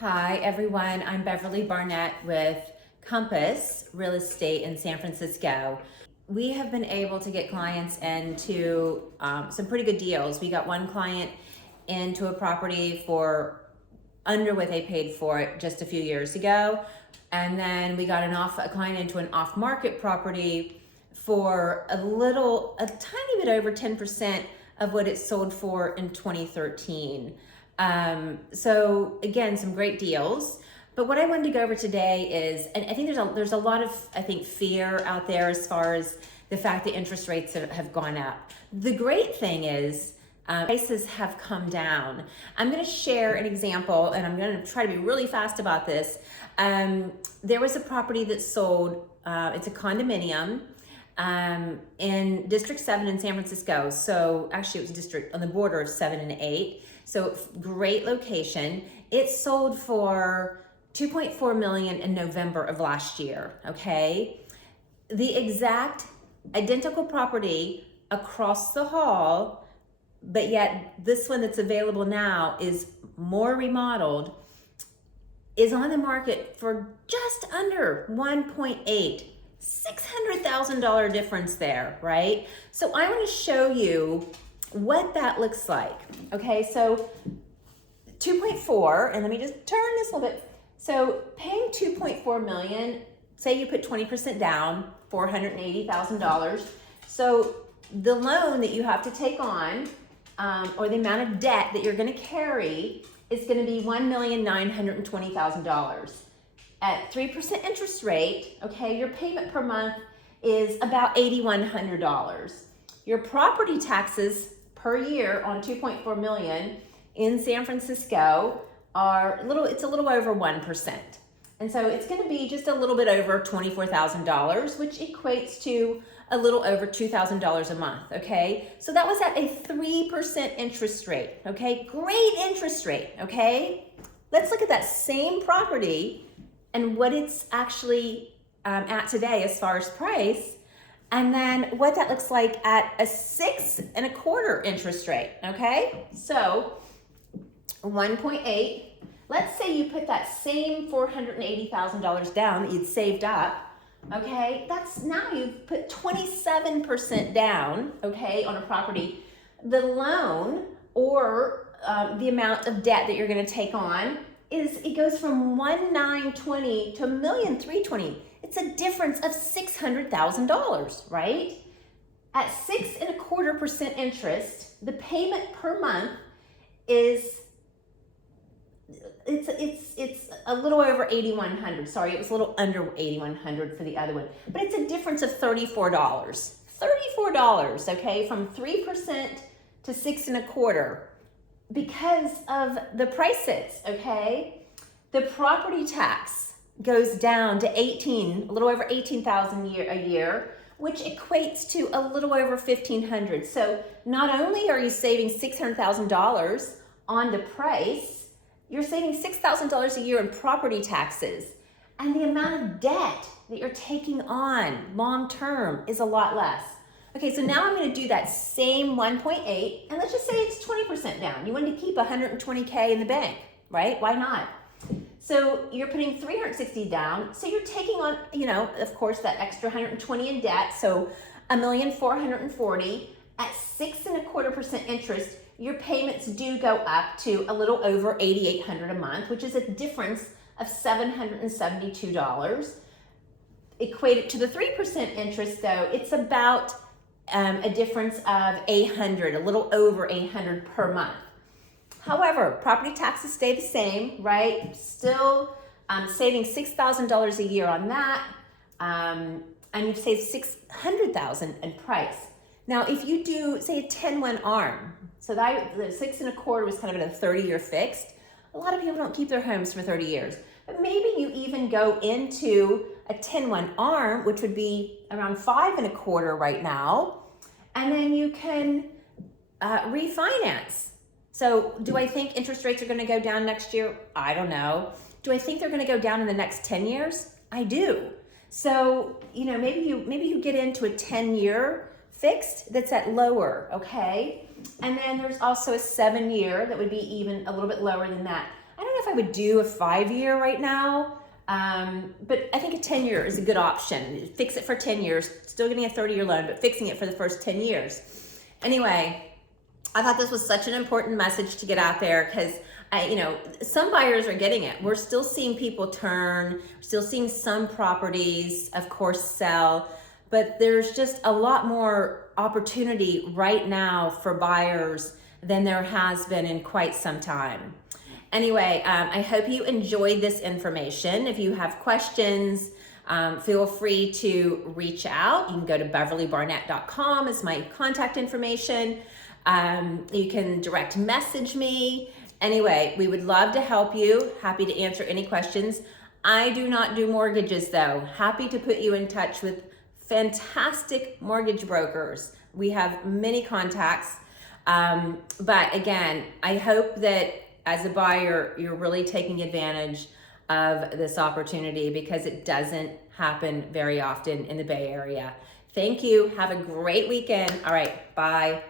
Hi everyone, I'm Beverly Barnett with Compass Real Estate in San Francisco. We have been able to get clients into some pretty good deals. We got one client into a property for under what they paid for it just a few years ago. And then we got a client into an off-market property for a tiny bit over 10% of what it sold for in 2013. So again, some great deals. But what I wanted to go over today is, and I think there's a lot of, fear out there as far as the fact that interest rates have gone up. The great thing is prices have come down. I'm going to share an example, and I'm going to try to be really fast about this. There was a property that sold, it's a condominium in District 7 in San Francisco. So actually it was district on the border of 7 and 8. So great location. It sold for $2.4 million in November of last year, okay? The exact identical property across the hall, but yet this one that's available now is more remodeled, is on the market for just under 1.8. $600,000 difference there, right? So I want to show you what that looks like. Okay, so 2.4, and let me just turn this a little bit. So paying 2.4 million, say you put 20% down, $480,000. So the loan that you have to take on, or the amount of debt that you're going to carry, is going to be $1,920,000. At 3% interest rate, okay, your payment per month is about $8,100. Your property taxes per year on 2.4 million in San Francisco are it's a little over 1%. And so it's going to be just a little bit over $24,000, which equates to a little over $2,000 a month, okay? So that was at a 3% interest rate, okay? Great interest rate, okay? Let's look at that same property and what it's actually at today as far as price, and then what that looks like at a 6.25% interest rate, okay? So 1.8, let's say you put that same $480,000 down that you'd saved up, okay? That's now you've put 27% down, okay, on a property. The loan or the amount of debt that you're gonna take on it goes from 1,920 to 1,320,000. It's a difference of $600,000, right? At 6.25% interest, the payment per month is it's a little over $8,100. Sorry, it was a little under $8,100 for the other one, but it's a difference of $34. $34, okay, from 3% to 6.25%. Because of the prices, okay? The property tax goes down to a little over $18,000 a year, which equates to a little over $1,500. So not only are you saving $600,000 on the price, you're saving $6,000 a year in property taxes. And the amount of debt that you're taking on long-term is a lot less. Okay, so now I'm going to do that same 1.8, and let's just say it's 20% down. You want to keep $120K in the bank, right? Why not? So you're putting $360 down, so you're taking on, of course, that extra $120 in debt, so $1,440,000 at 6.25% interest. Your payments do go up to a little over $8,800 a month, which is a difference of $772. Equated to the 3% interest, though, it's about a difference of $800, a little over $800 per month. However, property taxes stay the same, right? Still saving $6,000 a year on that, and you've saved $600,000 in price. Now, if you do, say, a 10-1 ARM, so the 6.25% was kind of at a 30-year fixed. A lot of people don't keep their homes for 30 years, but maybe you even go into a 10-1 ARM, which would be around 5.25% right now, and then you can refinance. So do I think interest rates are going to go down next year? I don't know. Do I think they're going to go down in the next 10 years? I do. So, maybe you get into a 10-year fixed that's at lower, okay? And then there's also a 7-year that would be even a little bit lower than that. I don't know if I would do a 5-year right now, but I think a 10-year is a good option. Fix it for 10 years, still getting a 30-year loan, but fixing it for the first 10 years. Anyway, I thought this was such an important message to get out there because some buyers are getting it. We're still seeing people turn, still seeing some properties, of course, sell, but there's just a lot more opportunity right now for buyers than there has been in quite some time. Anyway, I hope you enjoyed this information. If you have questions, feel free to reach out. You can go to beverlybarnett.com as my contact information. You can direct message me. Anyway, we would love to help you. Happy to answer any questions. I do not do mortgages though. Happy to put you in touch with fantastic mortgage brokers. We have many contacts. But again, I hope that as a buyer, you're really taking advantage of this opportunity because it doesn't happen very often in the Bay Area. Thank you. Have a great weekend. All right. Bye.